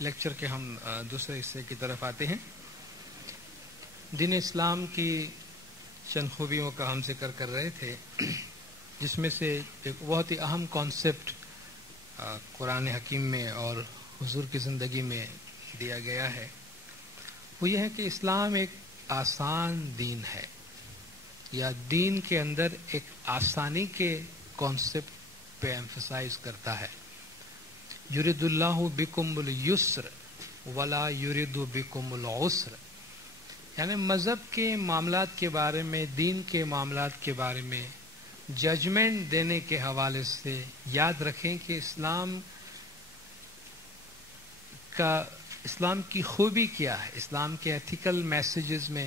Lecture کے ہم دوسرے حصے کی طرف آتے ہیں. دین اسلام کی چند خوبیوں کا ہم ذکر کر رہے تھے، جس میں سے ایک بہت ہی اہم کانسیپٹ قرآن حکیم میں اور حضور کی زندگی میں دیا گیا ہے. وہ یہ ہے کہ اسلام ایک آسان دین ہے، یا دین کے اندر ایک آسانی کے کانسیپٹ پہ ایمفسائز کرتا ہے. یرید اللہ بکم الیسر ولا یرید بکم العسر، یعنی مذہب کے معاملات کے بارے میں، دین کے معاملات کے بارے میں ججمنٹ دینے کے حوالے سے یاد رکھیں کہ اسلام کی خوبی کیا ہے، اسلام کے ایتھیکل میسیجز میں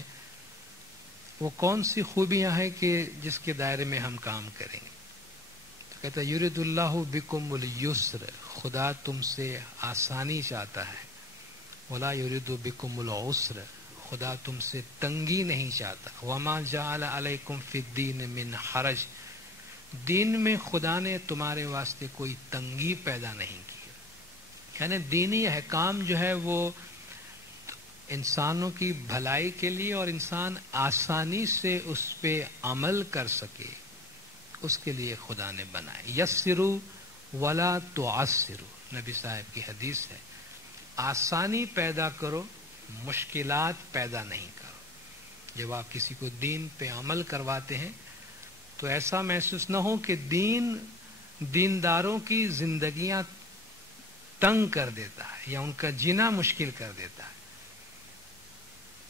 وہ کون سی خوبیاں ہیں کہ جس کے دائرے میں ہم کام کریں گے. تو کہتا ہے یرید اللہ بکم الیسر، خدا تم سے آسانی چاہتا ہے. ولا یرید بکم العسر، خدا تم سے تنگی نہیں چاہتا. وما جعل علیکم فی الدین من حرج، دین میں خدا نے تمہارے واسطے کوئی تنگی پیدا نہیں کی. یعنی دینی احکام جو ہے وہ انسانوں کی بھلائی کے لیے اور انسان آسانی سے اس پہ عمل کر سکے، اس کے لیے خدا نے بنائے. یسروا ولا تعسروا، نبی صاحب کی حدیث ہے، آسانی پیدا کرو، مشکلات پیدا نہیں کرو. جب آپ کسی کو دین پہ عمل کرواتے ہیں تو ایسا محسوس نہ ہو کہ دینداروں کی زندگیاں تنگ کر دیتا ہے یا ان کا جینا مشکل کر دیتا ہے.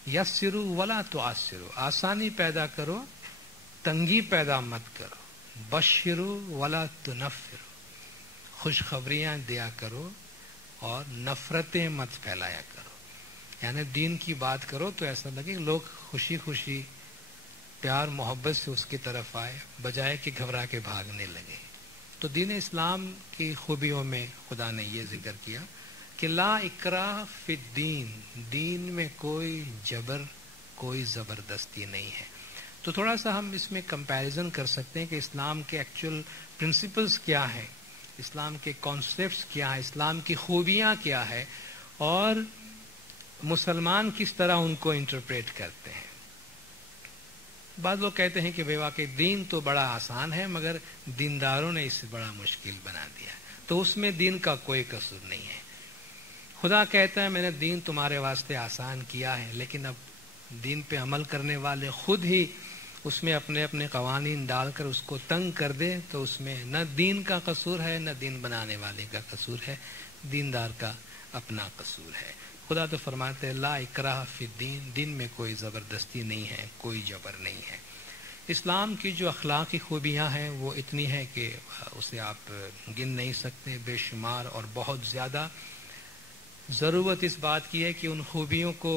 یسروا ولا تعسروا، آسانی پیدا کرو، تنگی پیدا مت کرو. بشروا ولا تنفروا، خوشخبریاں دیا کرو اور نفرتیں مت پھیلایا کرو. یعنی دین کی بات کرو تو ایسا لگے کہ لوگ خوشی خوشی پیار محبت سے اس کی طرف آئے، بجائے کہ گھبرا کے بھاگنے لگے. تو دین اسلام کی خوبیوں میں خدا نے یہ ذکر کیا کہ لا اکراہ فی الدین، دین میں کوئی جبر، کوئی زبردستی نہیں ہے. تو تھوڑا سا ہم اس میں کمپیریزن کر سکتے ہیں کہ اسلام کے ایکچوئل پرنسپلز کیا ہیں، اسلام کے کانسیپٹس کیا ہیں، اسلام کی خوبیاں کیا ہے، اور مسلمان کس طرح ان کو انٹرپریٹ کرتے ہیں. بعض لوگ کہتے ہیں کہ بے واقعی دین تو بڑا آسان ہے، مگر دینداروں نے اسے بڑا مشکل بنا دیا، تو اس میں دین کا کوئی قصور نہیں ہے. خدا کہتا ہے میں نے دین تمہارے واسطے آسان کیا ہے، لیکن اب دین پہ عمل کرنے والے خود ہی اس میں اپنے اپنے قوانین ڈال کر اس کو تنگ کر دے، تو اس میں نہ دین کا قصور ہے، نہ دین بنانے والے کا قصور ہے، دیندار کا اپنا قصور ہے. خدا تو فرماتے ہیں لا اکراہ فی الدین، دین میں کوئی زبردستی نہیں ہے، کوئی جبر نہیں ہے. اسلام کی جو اخلاقی خوبیاں ہیں وہ اتنی ہیں کہ اسے آپ گن نہیں سکتے، بے شمار اور بہت زیادہ. ضرورت اس بات کی ہے کہ ان خوبیوں کو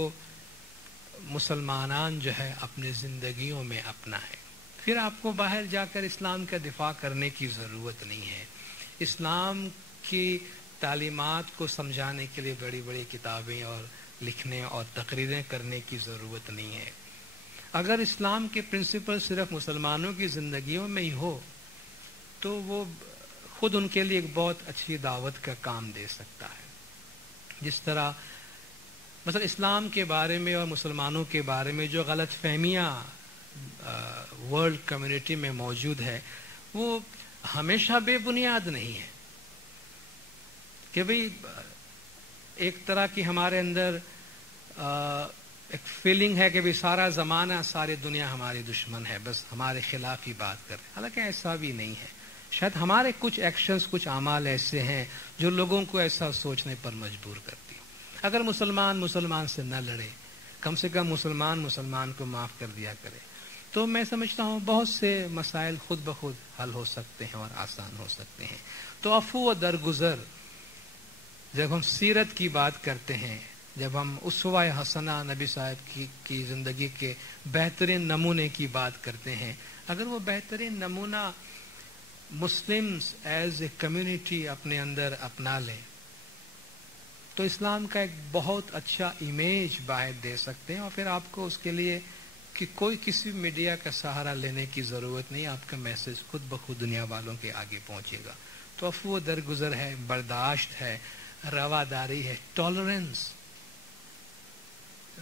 مسلمانان جو ہے اپنے زندگیوں میں اپنائیں. پھر آپ کو باہر جا کر اسلام کا دفاع کرنے کی ضرورت نہیں ہے. اسلام کی تعلیمات کو سمجھانے کے لیے بڑی بڑی کتابیں اور لکھنے اور تقریریں کرنے کی ضرورت نہیں ہے. اگر اسلام کے پرنسپل صرف مسلمانوں کی زندگیوں میں ہی ہو تو وہ خود ان کے لیے ایک بہت اچھی دعوت کا کام دے سکتا ہے. جس طرح مثلا اسلام کے بارے میں اور مسلمانوں کے بارے میں جو غلط فہمیاں ورلڈ کمیونٹی میں موجود ہے وہ ہمیشہ بے بنیاد نہیں ہے. کہ بھئی ایک طرح کی ہمارے اندر ایک فیلنگ ہے کہ بھی سارا زمانہ، ساری دنیا ہماری دشمن ہے، بس ہمارے خلاف ہی بات کر رہے ہیں. حالانکہ ایسا بھی نہیں ہے. شاید ہمارے کچھ ایکشنز، کچھ اعمال ایسے ہیں جو لوگوں کو ایسا سوچنے پر مجبور کرتی. اگر مسلمان سے نہ لڑے، کم سے کم مسلمان کو معاف کر دیا کرے، تو میں سمجھتا ہوں بہت سے مسائل خود بخود حل ہو سکتے ہیں اور آسان ہو سکتے ہیں. تو عفو و درگزر، جب ہم سیرت کی بات کرتے ہیں، جب ہم اسوہ حسنہ نبی صاحب کی زندگی کے بہترین نمونے کی بات کرتے ہیں، اگر وہ بہترین نمونہ مسلمز ایز اے کمیونٹی اپنے اندر اپنا لیں تو اسلام کا ایک بہت اچھا امیج باہر دے سکتے ہیں. اور پھر آپ کو اس کے لیے کہ کوئی کسی میڈیا کا سہارا لینے کی ضرورت نہیں، آپ کا میسج خود بخود دنیا والوں کے آگے پہنچے گا. تو عفو و درگزر ہے، برداشت ہے، رواداری ہے، ٹالرنس.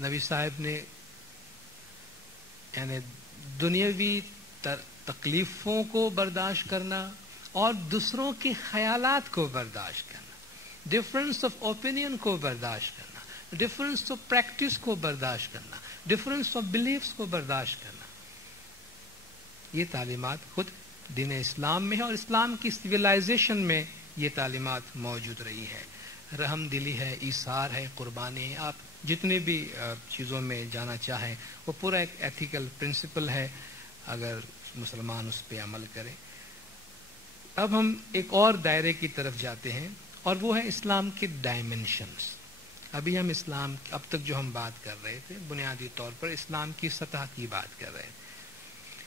نبی صاحب نے یعنی دنیاوی تکلیفوں کو برداشت کرنا اور دوسروں کے خیالات کو برداشت کرنا، ڈفرینس آف اوپینین کو برداشت کرنا، ڈفرینس آف پریکٹس کو برداشت کرنا، ڈفرینس آف بلیفس کو برداشت کرنا، یہ تعلیمات خود دین اسلام میں ہے اور اسلام کی سویلائزیشن میں یہ تعلیمات موجود رہی ہے. رحم دلی ہے، ایثار ہے، قربانی ہے، آپ جتنے بھی چیزوں میں جانا چاہیں وہ پورا ایک ایتھیکل پرنسپل ہے اگر مسلمان اس پہ عمل کرے. اب ہم ایک اور دائرے کی طرف جاتے ہیں اور وہ ہے اسلام کے ڈائمنشنز. ابھی ہم اسلام اب تک جو ہم بات کر رہے تھے بنیادی طور پر اسلام کی سطح کی بات کر رہے تھے،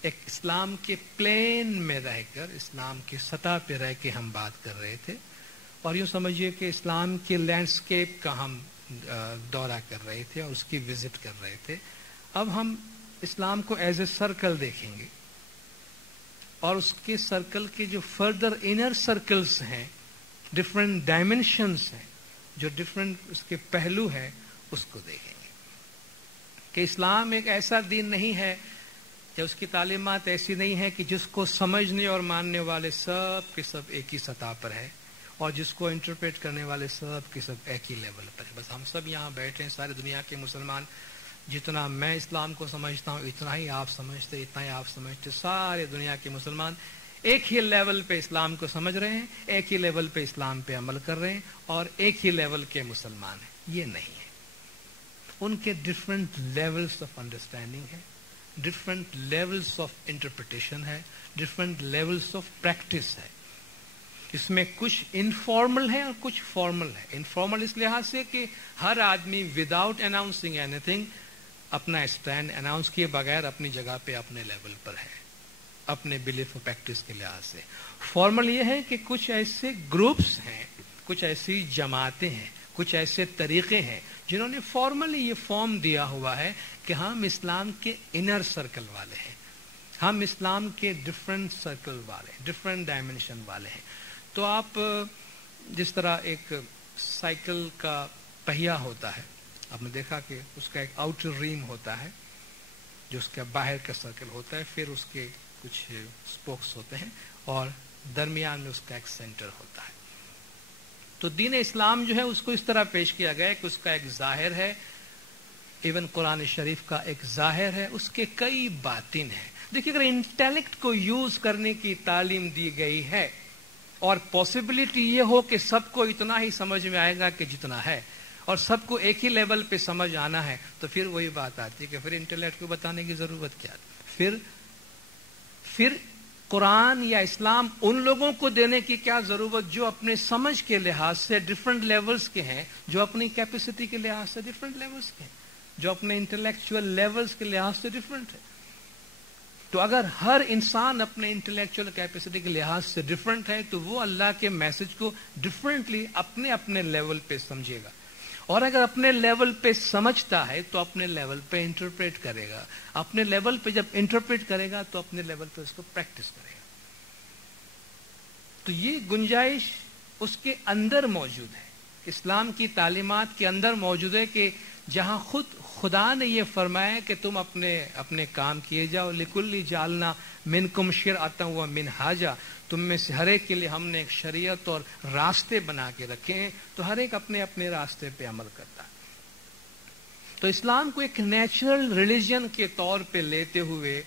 ایک اسلام کے پلین میں رہ کر، اسلام کی سطح پہ رہ کے ہم بات کر رہے تھے، اور یوں سمجھیے کہ اسلام کے لینڈسکیپ کا ہم دورہ کر رہے تھے اور اس کی وزٹ کر رہے تھے. اب ہم اسلام کو ایز اے سرکل دیکھیں گے اور اس کے سرکل کے جو فردر انر سرکلز ہیں، ڈفرینٹ ڈائمنشنز ہیں، جو ڈفرینٹ اس کے پہلو ہیں، اس کو دیکھیں گے کہ اسلام ایک ایسا دین نہیں ہے کہ اس کی تعلیمات ایسی نہیں ہے کہ جس کو سمجھنے اور ماننے والے سب کے سب ایک ہی سطح پر ہے اور جس کو انٹرپریٹ کرنے والے سب کے سب ایک ہی لیول پر ہے. بس ہم سب یہاں بیٹھے ہیں، سارے دنیا کے مسلمان، جتنا میں اسلام کو سمجھتا ہوں اتنا ہی آپ سمجھتے، اتنا ہی آپ سمجھتے، سارے دنیا کے مسلمان ایک ہی لیول پہ اسلام کو سمجھ رہے ہیں، ایک ہی لیول پہ اسلام پہ عمل کر رہے ہیں اور ایک ہی لیول کے مسلمان ہیں. یہ نہیں ہے، ان کے ڈفرینٹ لیولز آف انڈرسٹینڈنگ ہے، ڈفرینٹ لیولز آف انٹرپریٹیشن ہے، ڈفرینٹ لیولز آف پریکٹس ہے. اس میں کچھ انفارمل ہے اور کچھ فارمل ہے. انفارمل اس لحاظ سے کہ ہر آدمی وداؤٹ اناؤنسنگ اینی تھنگ اپنا اسٹینڈ اناؤنس کیے بغیر اپنی جگہ پہ اپنے لیول پر ہے، اپنے بلیف و پریکٹس کے لحاظ سے. فارمل یہ ہے کہ کچھ ایسے گروپس ہیں، کچھ ایسی جماعتیں ہیں، کچھ ایسے طریقے ہیں جنہوں نے فارملی یہ فارم دیا ہوا ہے کہ ہم اسلام کے انر سرکل والے ہیں، ہم اسلام کے ڈفرینٹ سرکل والے ہیں، ڈفرینٹ ڈائمنشن والے ہیں. تو آپ جس طرح ایک سائیکل کا پہیہ ہوتا ہے، آپ نے دیکھا کہ اس کا ایک آؤٹر ریم ہوتا ہے جو اس کا باہر کا سرکل ہوتا ہے، پھر اس کے کچھ اسپوکس ہوتے ہیں اور درمیان میں اس کا ایک سینٹر ہوتا ہے. تو دین اسلام جو ہے اس کو اس طرح پیش کیا گیا کہ اس کا ایک ظاہر ہے، ایون قرآن شریف کا ایک ظاہر ہے، اس کے کئی باطن ہیں. دیکھیے اگر انٹیلیکٹ کو یوز کرنے کی تعلیم دی گئی ہے اور پاسبلٹی یہ ہو کہ سب کو اتنا ہی سمجھ میں آئے گا کہ جتنا ہے اور سب کو ایک ہی لیول پہ سمجھ آنا ہے، تو پھر وہی بات آتی ہے کہ پھر انٹیلیکٹ کو بتانے کی ضرورت کیا. پھر قرآن یا اسلام ان لوگوں کو دینے کی کیا ضرورت جو اپنے سمجھ کے لحاظ سے ڈفرینٹ لیولز کے ہیں، جو اپنی کیپیسٹی کے لحاظ سے ڈفرینٹ لیولز کے ہیں، جو اپنے انٹلیکچوئل لیولز کے لحاظ سے ڈفرینٹ ہے. تو اگر ہر انسان اپنے انٹلیکچوئل کیپیسٹی کے لحاظ سے ڈفرینٹ ہے تو وہ اللہ کے میسج کو ڈفرینٹلی اپنے اپنے لیول پہ سمجھے گا، اور اگر اپنے لیول پہ سمجھتا ہے تو اپنے لیول پہ انٹرپریٹ کرے گا، اپنے لیول پہ جب انٹرپریٹ کرے گا تو اپنے لیول پہ اس کو پریکٹس کرے گا. تو یہ گنجائش اس کے اندر موجود ہے، اسلام کی تعلیمات کے اندر موجود ہے کہ جہاں خود خدا نے یہ فرمایا کہ تم اپنے کام کیے جاؤ، لکل جعلنا منکم شرعۃ و منہاجا، تم میں سے ہر ایک کے لیے ہم نے ایک شریعت اور راستے بنا کے رکھے ہیں، تو ہر ایک اپنے اپنے راستے پہ عمل کرتا ہے. تو اسلام کو ایک نیچرل ریلیجن کے طور پہ لیتے ہوئے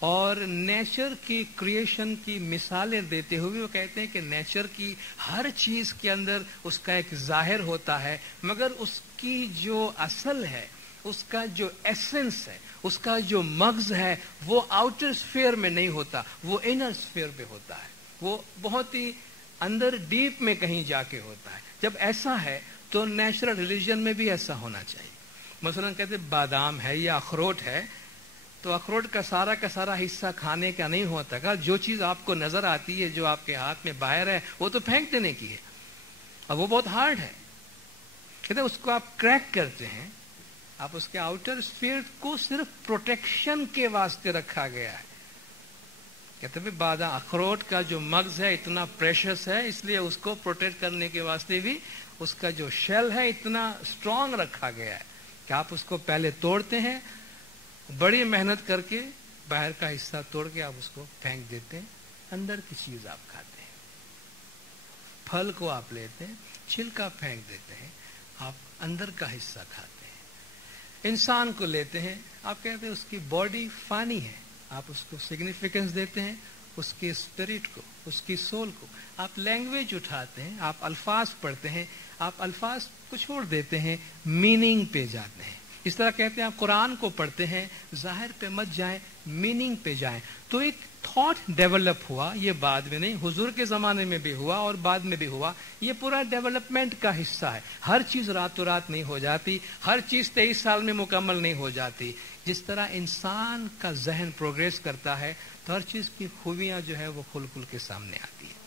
اور نیچر کی کریشن کی مثالیں دیتے ہوئے وہ کہتے ہیں کہ نیچر کی ہر چیز کے اندر اس کا ایک ظاہر ہوتا ہے، مگر اس کی جو اصل ہے، اس کا جو ایسنس ہے، اس کا جو مغز ہے وہ آؤٹر اسفیئر میں نہیں ہوتا، وہ انر اسفیئر پہ ہوتا ہے، وہ بہت ہی اندر ڈیپ میں کہیں جا کے ہوتا ہے. جب ایسا ہے تو نیچرل ریلیجن میں بھی ایسا ہونا چاہیے. مثلا کہتے بادام ہے یا اخروٹ ہے تو اخروٹ کا سارا حصہ کھانے کا نہیں ہوتا کا، جو چیز آپ کو نظر آتی ہے، جو آپ کے ہاتھ میں باہر ہے، وہ تو پھینک دینے کی ہے اور وہ بہت ہارڈ ہے. کہتے اس کو آپ کریک کرتے ہیں، آپ اس کے آؤٹر اسفیئر کو صرف پروٹیکشن کے واسطے رکھا گیا ہے کہتے ہیں بادام اخروٹ کا جو مغز ہے اتنا پریشس ہے، اس لیے اس کو پروٹیکٹ کرنے کے واسطے بھی اس کا جو شیل ہے اتنا اسٹرانگ رکھا گیا ہے کہ آپ اس کو پہلے توڑتے ہیں، بڑی محنت کر کے باہر کا حصہ توڑ کے آپ اس کو پھینک دیتے ہیں، اندر کی چیز آپ کھاتے ہیں۔ پھل کو آپ لیتے ہیں، چھلکا پھینک دیتے ہیں، آپ اندر کا حصہ کھاتے ہیں۔ انسان کو لیتے ہیں، آپ کہتے ہیں اس کی باڈی فانی ہے، آپ اس کو سگنیفیکنس دیتے ہیں، اس کے اسپرٹ کو، اس کی سول کو۔ آپ لینگویج اٹھاتے ہیں، آپ الفاظ پڑھتے ہیں، آپ الفاظ کو چھوڑ دیتے ہیں، میننگ پہ جاتے ہیں۔ اس طرح کہتے ہیں آپ قرآن کو پڑھتے ہیں، ظاہر پہ مت جائیں، میننگ پہ جائیں۔ تو ایک تھاٹ ڈیولپ ہوا، یہ بعد میں نہیں، حضور کے زمانے میں بھی ہوا اور بعد میں بھی ہوا، یہ پورا ڈیولپمنٹ کا حصہ ہے۔ ہر چیز راتوں رات نہیں ہو جاتی، ہر چیز 23 سال میں مکمل نہیں ہو جاتی۔ جس طرح انسان کا ذہن پروگریس کرتا ہے تو ہر چیز کی خوبیاں جو ہے وہ کھل کھل کے سامنے آتی ہے۔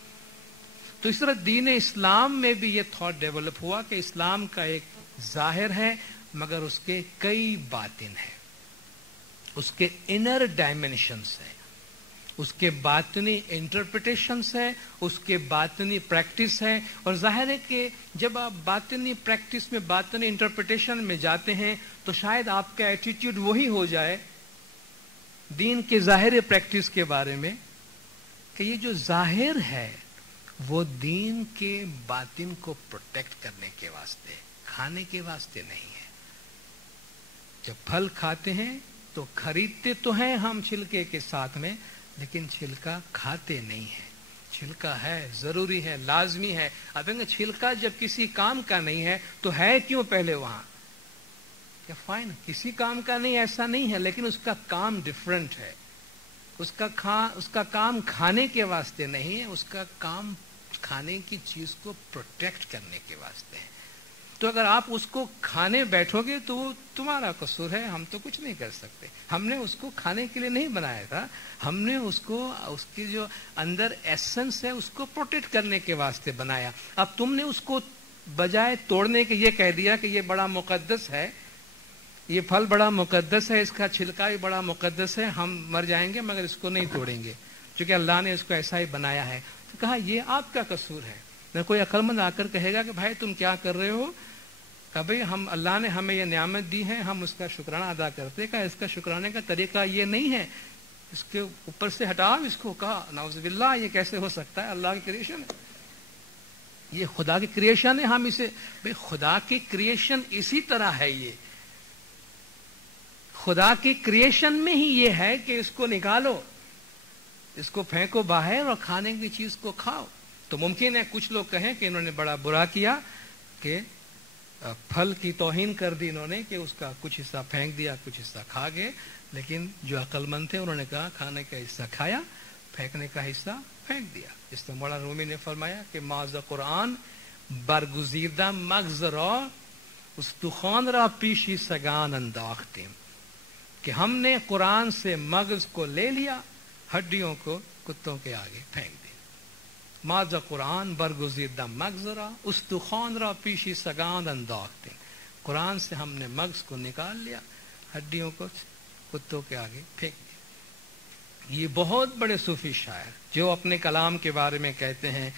تو اس طرح دین اسلام میں بھی یہ تھاٹ ڈیولپ ہوا کہ اسلام کا ایک ظاہر ہے مگر اس کے کئی باطن ہیں، اس کے انر ڈائمینشنز ہیں، اس کے باطنی انٹرپریٹیشنز ہے، اس کے باطنی پریکٹس ہے۔ اور ظاہر ہے کہ جب آپ باطنی پریکٹس میں، باطنی انٹرپریٹیشن میں جاتے ہیں تو شاید آپ کا ایٹیٹیوڈ وہی ہو جائے دین کے ظاہر پریکٹس کے بارے میں کہ یہ جو ظاہر ہے وہ دین کے باطن کو پروٹیکٹ کرنے کے واسطے، کھانے کے واسطے نہیں ہے۔ جب پھل کھاتے ہیں تو خریدتے تو ہیں ہم چھلکے کے ساتھ میں، لیکن چھلکا کھاتے نہیں ہے۔ چھلکا ہے، ضروری ہے، لازمی ہے۔ اب چھلکا جب کسی کام کا نہیں ہے تو ہے کیوں پہلے وہاں؟ کہ فائن کسی کام کا نہیں، ایسا نہیں ہے، لیکن اس کا کام ڈفرنٹ ہے۔ اس کا کام کھانے کے واسطے نہیں ہے، اس کا کام کھانے کی چیز کو پروٹیکٹ کرنے کے واسطے ہے۔ تو اگر آپ اس کو کھانے بیٹھو گے تو وہ تمہارا قصور ہے، ہم تو کچھ نہیں کر سکتے۔ ہم نے اس کو کھانے کے لیے نہیں بنایا تھا، ہم نے اس کو، اس کی جو اندر ایسنس ہے اس کو پروٹیکٹ کرنے کے واسطے بنایا۔ اب تم نے اس کو بجائے توڑنے کے یہ کہہ دیا کہ یہ بڑا مقدس ہے، یہ پھل بڑا مقدس ہے، اس کا چھلکا بھی بڑا مقدس ہے، ہم مر جائیں گے مگر اس کو نہیں توڑیں گے کیونکہ اللہ نے اس کو ایسا ہی بنایا ہے۔ تو کہا یہ آپ کا قصور ہے۔ نہ کوئی عقل مند آ کر کہے گا کہ بھائی تم کیا کر رہے ہو، کبھی ہم، اللہ نے ہمیں یہ نعمت دی ہے، ہم اس کا شکرانہ ادا کرتے، کہ اس کا شکرانے کا طریقہ یہ نہیں ہے، اس کے اوپر سے ہٹا اس کو۔ کہا نعوذ باللہ، یہ کیسے ہو سکتا ہے؟ اللہ کی کریشن ہے، یہ خدا کی کریشن ہے، ہم اسے، بھائی خدا کی کریشن اسی طرح ہے، یہ خدا کی کریشن میں ہی یہ ہے کہ اس کو نکالو، اس کو پھینکو باہر اور کھانے کی چیز کو کھاؤ۔ تو ممکن ہے کچھ لوگ کہیں کہ انہوں نے بڑا برا کیا کہ پھل کی توہین کر دی انہوں نے، کہ اس کا کچھ حصہ پھینک دیا، کچھ حصہ کھا گئے، لیکن جو عقل مند تھے انہوں نے کہا کھانے کا حصہ کھایا، پھینکنے کا حصہ پھینک دیا۔ اس طرح مولانا رومی نے فرمایا کہ ماذ قرآن برگزیدہ مغز را استخوان را پیشی سگان انداختیم، کہ ہم نے قرآن سے مغز کو لے لیا، ہڈیوں کو کتوں کے آگے پھینک دیا۔ ماذ قرآن برگزیدہ مغز را استخوان را پیشی سگان انداختیم، قرآن سے ہم نے مغز کو نکال لیا، ہڈیوں کو کتوں کے آگے پھینک دیا۔ یہ بہت بڑے صوفی شاعر جو اپنے کلام کے بارے میں کہتے ہیں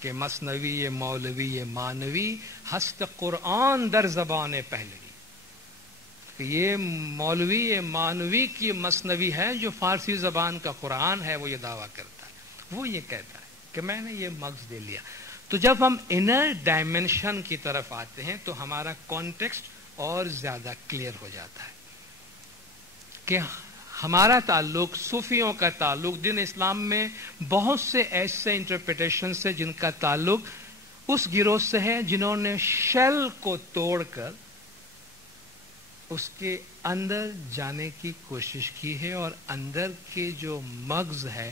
کہ مثنوی یہ مولوی یہ مانوی، ہست قرآن در زبان پہلوی، کہ یہ مولوی یہ مانوی کی مثنوی ہے جو فارسی زبان کا قرآن ہے، وہ یہ دعویٰ کرتا ہے، وہ یہ کہتا ہے کہ میں نے یہ مغز دے لیا۔ تو جب ہم انر ڈائمنشن کی طرف آتے ہیں تو ہمارا کانٹیکسٹ اور زیادہ کلیئر ہو جاتا ہے کہ ہمارا تعلق، صوفیوں کا تعلق دین اسلام میں بہت سے ایسے انٹرپریٹیشن سے جن کا تعلق اس گروہ سے ہے جنہوں نے شیل کو توڑ کر اس کے اندر جانے کی کوشش کی ہے، اور اندر کے جو مغز ہے،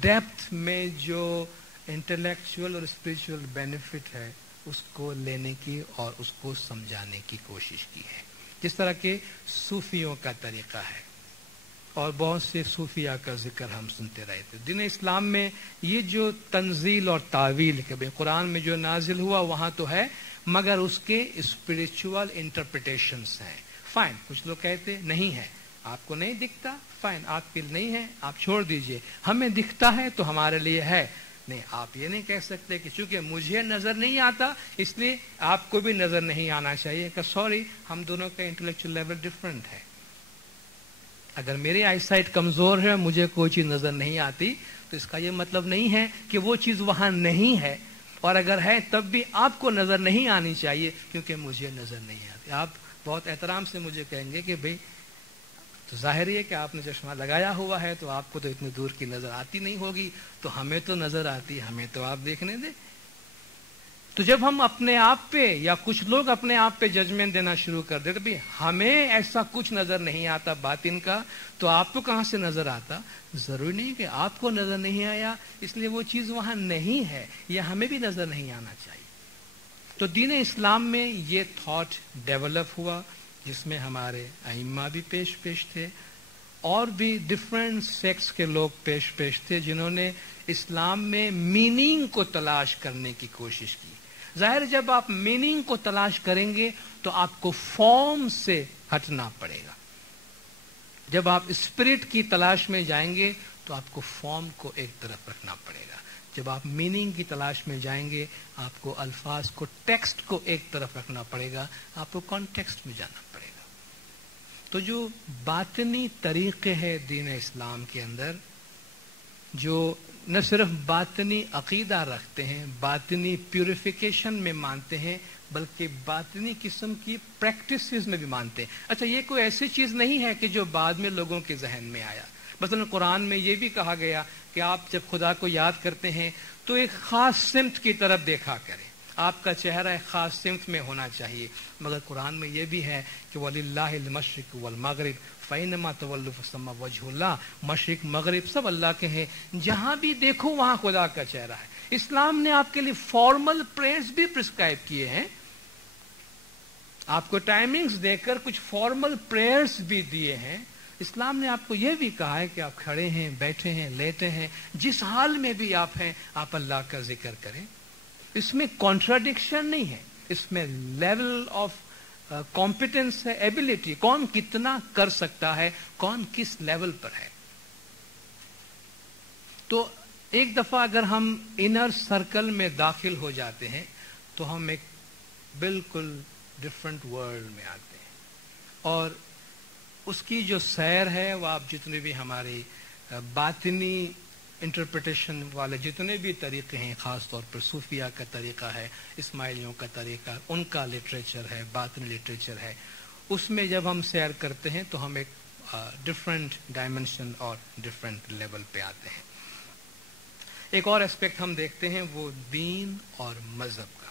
ڈیپتھ میں جو انٹلیکچوئل اور اسپرچوئل بینیفٹ ہے، اس کو لینے کی اور اس کو سمجھانے کی کوشش کی ہے، جس طرح کے صوفیوں کا طریقہ ہے۔ اور بہت سے صوفیہ کا ذکر ہم سنتے رہے تھے۔ دین اسلام میں یہ جو تنزیل اور تعویل کہ بھئی قرآن میں جو نازل ہوا وہاں تو ہے، مگر اس کے اسپرچوئل انٹرپریٹیشنز ہیں۔ فائن، کچھ لوگ کہتے نہیں ہے، آپ کو نہیں دکھتا فائن، آپ کے نہیں ہے آپ چھوڑ دیجئے، ہمیں دکھتا ہے تو ہمارے لیے ہے. نہیں، آپ یہ نہیں کہہ سکتے کہ چونکہ مجھے نظر نہیں آتا اس لیے آپ کو بھی نظر نہیں آنا چاہیے. کہ سوری، ہم دونوں کا انٹلیکچوئل لیول ڈفرنٹ ہے. اگر میری آئی سائٹ کمزور ہے، مجھے کوئی چیز نظر نہیں آتی، تو اس کا یہ مطلب نہیں ہے کہ وہ چیز وہاں نہیں ہے، اور اگر ہے تب بھی آپ کو نظر نہیں آنی چاہیے کیونکہ مجھے نظر نہیں آتی. آپ بہت احترام سے مجھے کہیں گے کہ بھئی تو ظاہر ہے کہ آپ نے چشمہ لگایا ہوا ہے تو آپ کو تو اتنی دور کی نظر آتی نہیں ہوگی، تو ہمیں تو نظر آتی، ہمیں تو آپ دیکھنے دیں. تو جب ہم اپنے آپ پہ یا کچھ لوگ اپنے آپ پہ ججمنٹ دینا شروع کر دیتے بھی ہمیں ایسا کچھ نظر نہیں آتا باطن کا، تو آپ کو کہاں سے نظر آتا؟ ضروری نہیں کہ آپ کو نظر نہیں آیا اس لیے وہ چیز وہاں نہیں ہے، یا ہمیں بھی نظر نہیں آنا چاہیے. تو دین اسلام میں یہ تھاٹ ڈیولپ ہوا جس میں ہمارے ائمہ بھی پیش تھے اور بھی ڈفرینٹ سیکس کے لوگ پیش تھے جنہوں نے اسلام میں میننگ کو تلاش کرنے کی کوشش کی. ظاہر جب آپ میننگ کو تلاش کریں گے تو آپ کو فارم سے ہٹنا پڑے گا. جب آپ اسپرٹ کی تلاش میں جائیں گے تو آپ کو فارم کو ایک طرف رکھنا پڑے گا. جب آپ میننگ کی تلاش میں جائیں گے آپ کو الفاظ کو، ٹیکسٹ کو ایک طرف رکھنا پڑے گا، آپ کو کانٹیکسٹ میں جانا پڑے گا. تو جو باطنی طریقے ہیں دین اسلام کے اندر، جو نہ صرف باطنی عقیدہ رکھتے ہیں، باطنی پیوریفیکیشن میں مانتے ہیں، بلکہ باطنی قسم کی پریکٹسز میں بھی مانتے ہیں. اچھا، یہ کوئی ایسی چیز نہیں ہے کہ جو بعد میں لوگوں کے ذہن میں آیا. مثلا قرآن میں یہ بھی کہا گیا کہ آپ جب خدا کو یاد کرتے ہیں تو ایک خاص سمت کی طرف دیکھا کریں، آپ کا چہرہ ایک خاص سمت میں ہونا چاہیے. مگر قرآن میں یہ بھی ہے کہ وَلِلَّهِ الْمَشْرِقُ وَالْمَغْرِبُ فَإِنَّمَا تُوَلُّوا فَثَمَّ وَجْهُ اللَّهِ. مشرق مغرب سب اللہ کے ہیں، جہاں بھی دیکھو وہاں خدا کا چہرہ ہے. اسلام نے آپ کے لیے فارمل پریئرز بھی پرسکرائب کیے ہیں، آپ کو ٹائمنگز دے کر کچھ فارمل پریئرز بھی دیے ہیں. اسلام نے آپ کو یہ بھی کہا ہے کہ آپ کھڑے ہیں، بیٹھے ہیں، لیٹے ہیں، جس حال میں بھی آپ ہیں آپ اللہ کا ذکر کریں. اس میں کانٹراڈکشن نہیں ہے، اس میں لیول آف کمپیٹنس ہے، ایبلٹی، کون کتنا کر سکتا ہے، کون کس لیول پر ہے. تو ایک دفعہ اگر ہم انر سرکل میں داخل ہو جاتے ہیں تو ہم ایک بالکل ڈفرینٹ ورلڈ میں آتے ہیں، اور اس کی جو سیر ہے وہ آپ جتنے بھی ہماری باطنی انٹرپریٹیشن والے جتنے بھی طریقے ہیں، خاص طور پر صوفیہ کا طریقہ ہے، اسماعیلیوں کا طریقہ، ان کا لٹریچر ہے، باطنی لٹریچر ہے، اس میں جب ہم سیر کرتے ہیں تو ہم ایک ڈفرینٹ ڈائمنشن اور ڈفرینٹ لیول پہ آتے ہیں. ایک اور اسپیکٹ ہم دیکھتے ہیں وہ دین اور مذہب کا.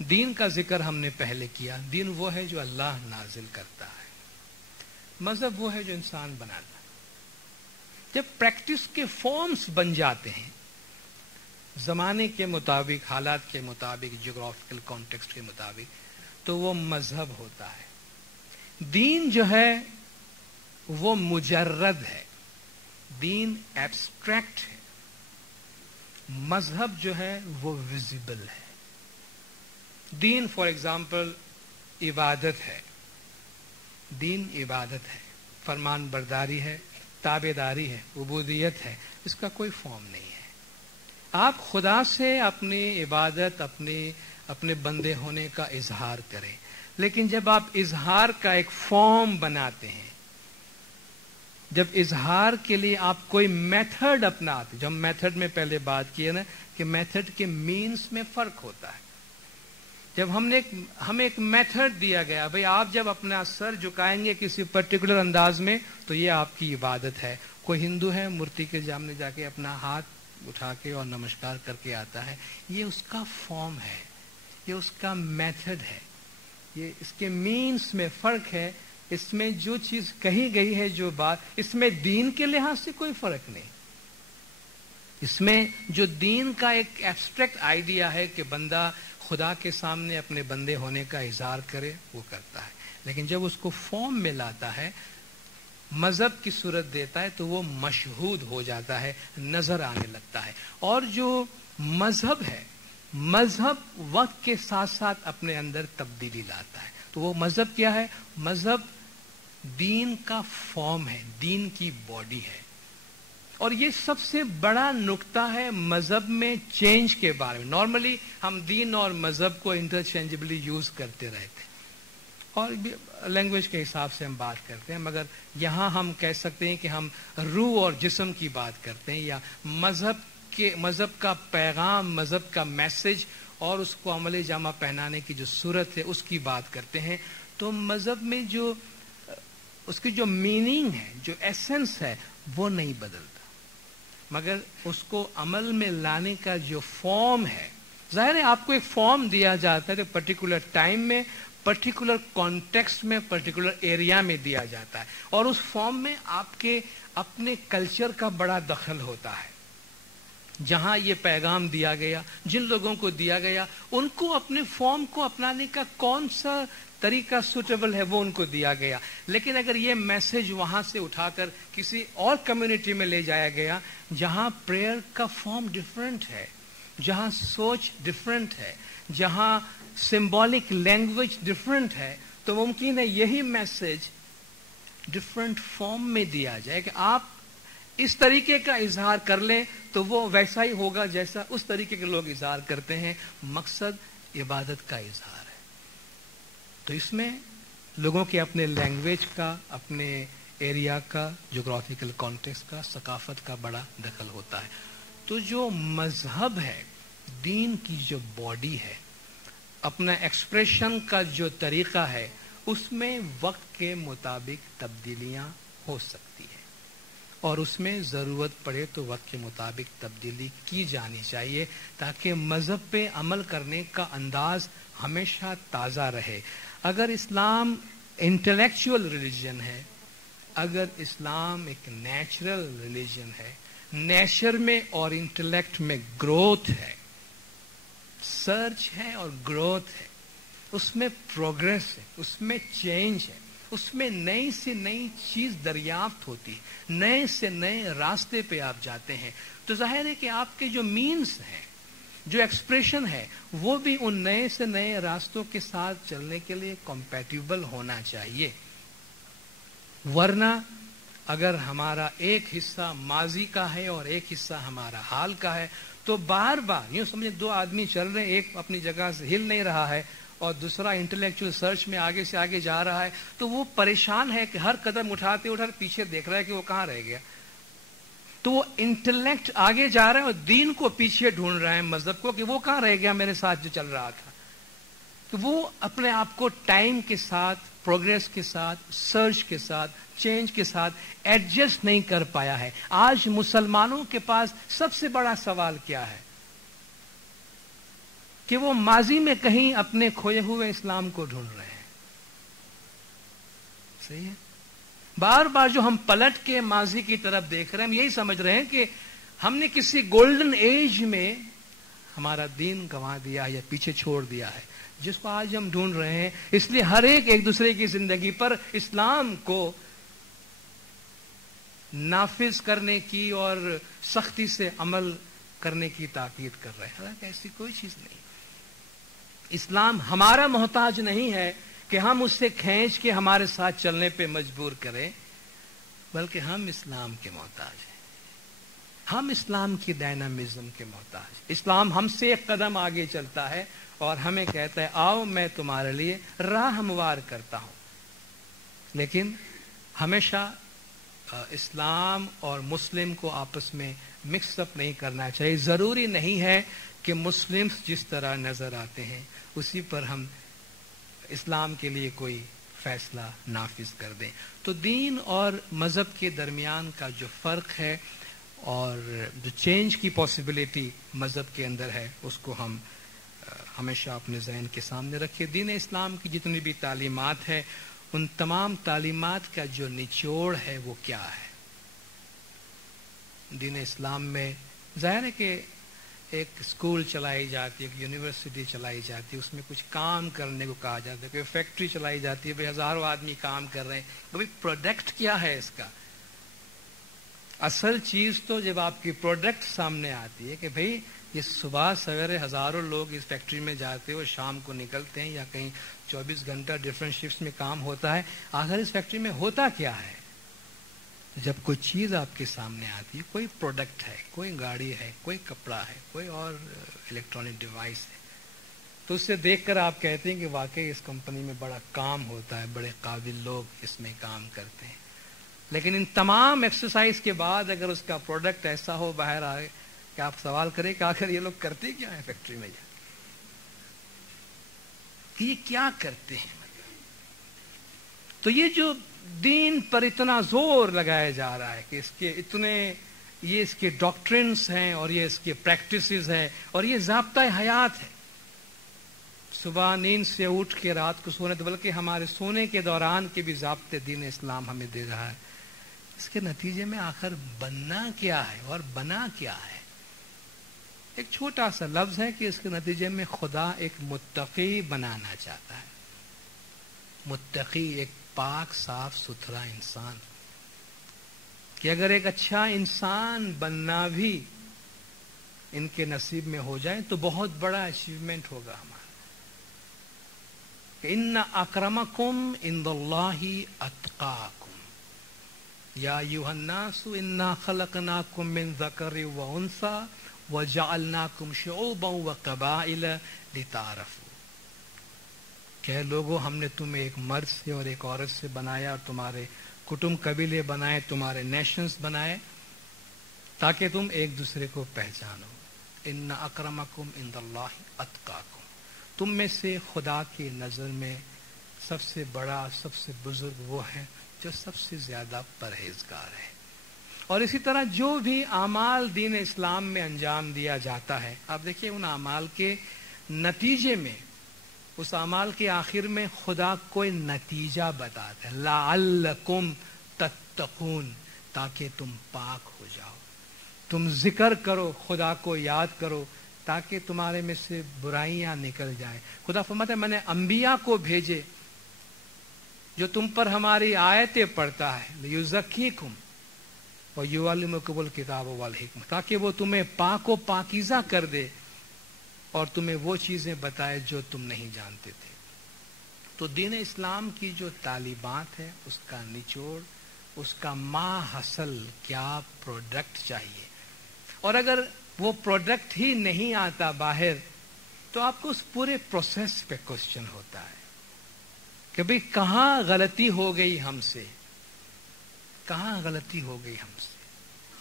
دین کا ذکر ہم نے پہلے کیا. دین وہ ہے جو اللہ نازل کرتا ہے، مذہب وہ ہے جو انسان بناتا ہے. جب پریکٹس کے فارمز بن جاتے ہیں زمانے کے مطابق، حالات کے مطابق، جغرافیکل کانٹیکسٹ کے مطابق، تو وہ مذہب ہوتا ہے. دین جو ہے وہ مجرد ہے، دین ایبسٹریکٹ ہے. مذہب جو ہے وہ ویزیبل ہے. دین فار ایگزامپل عبادت ہے، دین عبادت ہے، فرمان برداری ہے، تابع داری ہے، عبودیت ہے. اس کا کوئی فارم نہیں ہے. آپ خدا سے اپنی عبادت، اپنے بندے ہونے کا اظہار کریں، لیکن جب آپ اظہار کا ایک فارم بناتے ہیں، جب اظہار کے لیے آپ کوئی میتھڈ اپناتے، جو ہم میتھڈ میں پہلے بات کی ہے نا کہ میتھڈ کے مینس میں فرق ہوتا ہے. جب ہمیں ایک میتھڈ دیا گیا، بھئی آپ جب اپنا سر جھکائیں گے کسی پرٹیکولر انداز میں تو یہ آپ کی عبادت ہے. کوئی ہندو ہے مورتی کے سامنے جا کے اپنا ہاتھ اٹھا کے اور نمسکار کر کے آتا ہے، یہ اس کا فارم ہے، یہ اس کا میتھڈ ہے. یہ اس کے مینس میں فرق ہے. اس میں جو چیز کہی گئی ہے، جو بات، اس میں دین کے لحاظ سے کوئی فرق نہیں. اس میں جو دین کا ایک ایبسٹریکٹ آئیڈیا ہے کہ بندہ خدا کے سامنے اپنے بندے ہونے کا اظہار کرے، وہ کرتا ہے. لیکن جب اس کو فارم میں لاتا ہے، مذہب کی صورت دیتا ہے، تو وہ مشہود ہو جاتا ہے، نظر آنے لگتا ہے. اور جو مذہب ہے، مذہب وقت کے ساتھ ساتھ اپنے اندر تبدیلی لاتا ہے. تو وہ مذہب کیا ہے؟ مذہب دین کا فارم ہے، دین کی باڈی ہے. اور یہ سب سے بڑا نقطہ ہے مذہب میں چینج کے بارے میں. نارملی ہم دین اور مذہب کو انٹرچینجبلی یوز کرتے رہتے ہیں اور لینگویج کے حساب سے ہم بات کرتے ہیں، مگر یہاں ہم کہہ سکتے ہیں کہ ہم روح اور جسم کی بات کرتے ہیں، یا مذہب کا پیغام، مذہب کا میسج اور اس کو عملی جامہ پہنانے کی جو صورت ہے اس کی بات کرتے ہیں. تو مذہب میں جو اس کی جو میننگ ہے، جو ایسنس ہے، وہ نہیں بدلتا، مگر اس کو عمل میں لانے کا جو فارم ہے. ظاہر ہے آپ کو ایک فارم دیا جاتا ہے، پرٹیکولر ٹائم میں، پرٹیکولر کانٹیکسٹ میں، پرٹیکولر ایریا میں دیا جاتا ہے، اور اس فارم میں آپ کے اپنے کلچر کا بڑا دخل ہوتا ہے. جہاں یہ پیغام دیا گیا، جن لوگوں کو دیا گیا، ان کو اپنے فارم کو اپنانے کا کون سا طریقہ سوٹیبل ہے وہ ان کو دیا گیا. لیکن اگر یہ میسج وہاں سے اٹھا کر کسی اور کمیونٹی میں لے جایا گیا جہاں پریئر کا فارم ڈفرینٹ ہے، جہاں سوچ ڈفرینٹ ہے، جہاں سمبولک لینگویج ڈفرینٹ ہے، تو ممکن ہے یہی میسج ڈفرینٹ فارم میں دیا جائے کہ آپ اس طریقے کا اظہار کر لیں تو وہ ویسا ہی ہوگا جیسا اس طریقے کے لوگ اظہار کرتے ہیں. مقصد عبادت کا اظہار ہے. تو اس میں لوگوں کے اپنے لینگویج کا، اپنے ایریا کا، جغرافیکل کانٹیکسٹ کا، ثقافت کا بڑا دخل ہوتا ہے. تو جو مذہب ہے، دین کی جو باڈی ہے، اپنا ایکسپریشن کا جو طریقہ ہے، اس میں وقت کے مطابق تبدیلیاں ہو سکتی ہیں، اور اس میں ضرورت پڑے تو وقت کے مطابق تبدیلی کی جانی چاہیے تاکہ مذہب پہ عمل کرنے کا انداز ہمیشہ تازہ رہے. اگر اسلام انٹلیکچوئل ریلیجن ہے، اگر اسلام ایک نیچرل ریلیجن ہے، نیچر میں اور انٹلیکٹ میں گروتھ ہے، سرچ ہے اور گروتھ ہے، اس میں پروگریس ہے، اس میں چینج ہے، اس میں نئی سے نئی چیز دریافت ہوتی ہے، نئے سے نئے راستے پہ آپ جاتے ہیں. تو ظاہر ہے کہ آپ کے جو مینز ہیں، جو ایکسپریشن ہے، وہ بھی ان نئے سے نئے راستوں کے ساتھ چلنے کے لیے کمپیٹیبل ہونا چاہیے. ورنہ اگر ہمارا ایک حصہ ماضی کا ہے اور ایک حصہ ہمارا حال کا ہے تو بار بار یوں سمجھیں دو آدمی چل رہے ہیں، ایک اپنی جگہ سے ہل نہیں رہا ہے اور دوسرا انٹلیکچوئل سرچ میں آگے سے آگے جا رہا ہے، تو وہ پریشان ہے کہ ہر قدم اٹھاتے پیچھے دیکھ رہا ہے کہ وہ کہاں رہ گیا. تو وہ انٹلیکٹ آگے جا رہا ہے اور دین کو پیچھے ڈھونڈ رہا ہے، مذہب کو، کہ وہ کہاں رہ گیا میرے ساتھ جو چل رہا تھا. تو وہ اپنے آپ کو ٹائم کے ساتھ، پروگریس کے ساتھ، سرچ کے ساتھ، چینج کے ساتھ ایڈجسٹ نہیں کر پایا ہے. آج مسلمانوں کے پاس سب سے بڑا سوال کیا ہے کہ وہ ماضی میں کہیں اپنے کھوئے ہوئے اسلام کو ڈھونڈ رہے ہیں. صحیح ہے؟ بار بار جو ہم پلٹ کے ماضی کی طرف دیکھ رہے ہیں، ہم یہی سمجھ رہے ہیں کہ ہم نے کسی گولڈن ایج میں ہمارا دین گنوا دیا یا پیچھے چھوڑ دیا ہے، جس کو آج ہم ڈھونڈ رہے ہیں. اس لیے ہر ایک دوسرے کی زندگی پر اسلام کو نافذ کرنے کی اور سختی سے عمل کرنے کی تاکید کر رہے ہیں. حالانکہ ایسی کوئی چیز نہیں. اسلام ہمارا محتاج نہیں ہے کہ ہم اس سے کھینچ کے ہمارے ساتھ چلنے پہ مجبور کریں، بلکہ ہم اسلام کے محتاج ہیں. ہم اسلام کی ڈائنامزم کے محتاج. اسلام ہم سے ایک قدم آگے چلتا ہے اور ہمیں کہتا ہے آؤ میں تمہارے لیے راہ ہموار کرتا ہوں. لیکن ہمیشہ اسلام اور مسلم کو آپس میں مکس اپ نہیں کرنا چاہیے. ضروری نہیں ہے کہ مسلم جس طرح نظر آتے ہیں اسی پر ہم اسلام کے لیے کوئی فیصلہ نافذ کر دیں. تو دین اور مذہب کے درمیان کا جو فرق ہے اور جو چینج کی پاسبلٹی مذہب کے اندر ہے، اس کو ہم ہمیشہ اپنے ذہن کے سامنے رکھیں. دین اسلام کی جتنی بھی تعلیمات ہے، ان تمام تعلیمات کا جو نچوڑ ہے وہ کیا ہے؟ دین اسلام میں ظاہر ہے کہ ایک اسکول چلائی جاتی ہے، ایک یونیورسٹی چلائی جاتی ہے، اس میں کچھ کام کرنے کو کہا جاتا ہے، کوئی فیکٹری چلائی جاتی ہے، بھئی ہزاروں آدمی کام کر رہے ہیں. بھئی پروڈکٹ کیا ہے اس کا؟ اصل چیز تو جب آپ کی پروڈکٹ سامنے آتی ہے کہ بھئی یہ صبح سویرے ہزاروں لوگ اس فیکٹری میں جاتے ہیں اور شام کو نکلتے ہیں یا کہیں 24 گھنٹہ ڈفرینٹ شفٹس میں کام ہوتا ہے. آخر اس فیکٹری میں ہوتا کیا ہے؟ جب کوئی چیز آپ کے سامنے آتی ہے، کوئی پروڈکٹ ہے، کوئی گاڑی ہے، کوئی کپڑا ہے، کوئی اور الیکٹرانک ڈیوائس ہے، تو اسے دیکھ کر آپ کہتے ہیں کہ واقعی اس کمپنی میں بڑا کام ہوتا ہے، بڑے قابل لوگ اس میں کام کرتے ہیں. لیکن ان تمام ایکسرسائز کے بعد اگر اس کا پروڈکٹ ایسا ہو باہر آئے کہ آپ سوال کریں کہ آخر یہ لوگ کرتے کیا ہیں فیکٹری میں جا کے، یہ کیا کرتے ہیں؟ تو یہ جو دین پر اتنا زور لگایا جا رہا ہے کہ اس کے اتنے یہ اس کے ڈاکٹرنس ہیں اور یہ اس کے پریکٹسز ہیں اور یہ ضابطۂ حیات ہے. صبح نیند سے اٹھ کے رات کو سونے، بلکہ ہمارے سونے کے دوران کے بھی ضابطے دین اسلام ہمیں دے رہا ہے. اس کے نتیجے میں آخر بننا کیا ہے اور بنا کیا ہے؟ ایک چھوٹا سا لفظ ہے کہ اس کے نتیجے میں خدا ایک متقی بنانا چاہتا ہے. متقی ایک پاک صاف ستھرا انسان، کہ اگر ایک اچھا انسان بننا بھی ان کے نصیب میں ہو جائے تو بہت بڑا اچیومنٹ ہوگا ہمارا. کہ ان اکرمکم عند اللہ اتقاکم یا ایھا الناس انا خلقناکم من ذکر و انثی وجعلناکم شعوبا وقبائل لتعارفوا. کہ لوگوں ہم نے تمہیں ایک مرد سے اور ایک عورت سے بنایا اور تمہارے کٹمب قبیلے بنائے، تمہارے نیشنز بنائے تاکہ تم ایک دوسرے کو پہچانو. ان اکرمکم عند اللہ اتقاکم. تم میں سے خدا کی نظر میں سب سے بڑا، سب سے بزرگ وہ ہے جو سب سے زیادہ پرہیزگار ہے. اور اسی طرح جو بھی اعمال دین اسلام میں انجام دیا جاتا ہے، آپ دیکھیے ان اعمال کے نتیجے میں، اس اعمال کے آخر میں خدا کوئی نتیجہ بتاتا ہے. لعلکم تتقون، تاکہ تم پاک ہو جاؤ. تم ذکر کرو، خدا کو یاد کرو تاکہ تمہارے میں سے برائیاں نکل جائیں. خدا فرماتا ہے میں نے انبیاء کو بھیجے جو تم پر ہماری آیتیں پڑھتا ہے، لیزکیکم ویعلمکم الکتاب والحکمہ، تاکہ وہ تمہیں پاک و پاکیزہ کر دے اور تمہیں وہ چیزیں بتائے جو تم نہیں جانتے تھے. تو دین اسلام کی جو تعلیمات ہے، اس کا نچوڑ، اس کا ماحصل کیا پروڈکٹ چاہیے. اور اگر وہ پروڈکٹ ہی نہیں آتا باہر تو آپ کو اس پورے پروسیس پہ کوشچن ہوتا ہے کہ بھئی کہاں غلطی ہو گئی ہم سے، کہاں غلطی ہو گئی ہم سے.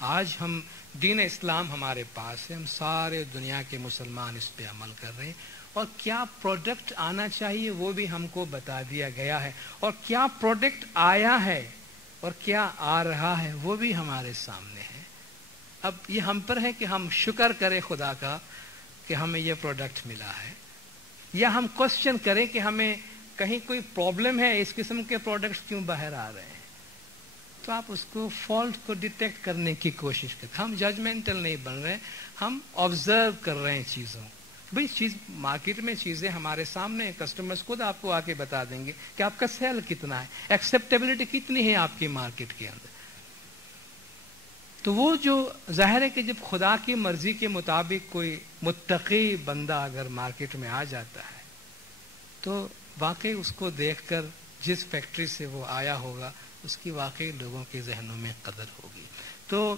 آج ہم دین اسلام ہمارے پاس ہے، ہم سارے دنیا کے مسلمان اس پہ عمل کر رہے ہیں، اور کیا پروڈکٹ آنا چاہیے وہ بھی ہم کو بتا دیا گیا ہے، اور کیا پروڈکٹ آیا ہے اور کیا آ رہا ہے وہ بھی ہمارے سامنے ہے. اب یہ ہم پر ہے کہ ہم شکر کریں خدا کا کہ ہمیں یہ پروڈکٹ ملا ہے، یا ہم کوشچن کریں کہ ہمیں کہیں کوئی پرابلم ہے، اس قسم کے پروڈکٹس کیوں باہر آ رہے ہیں. تو آپ اس کو فالٹ کو ڈیٹیکٹ کرنے کی کوشش کرتے. ہم ججمنٹل نہیں بن رہے، ہم آبزرو کر رہے ہیں چیزوں. بھئی چیز مارکیٹ میں چیزیں ہمارے سامنے، کسٹمرز خود آپ کو آ کے بتا دیں گے کہ آپ کا سیل کتنا ہے، ایکسیپٹیبلٹی کتنی ہے آپ کی مارکیٹ کے اندر. تو وہ جو ظاہر ہے کہ جب خدا کی مرضی کے مطابق کوئی متقی بندہ اگر مارکیٹ میں آ جاتا ہے تو واقعی اس کو دیکھ کر جس فیکٹری سے وہ آیا ہوگا اس کی واقعی لوگوں کے ذہنوں میں قدر ہوگی. تو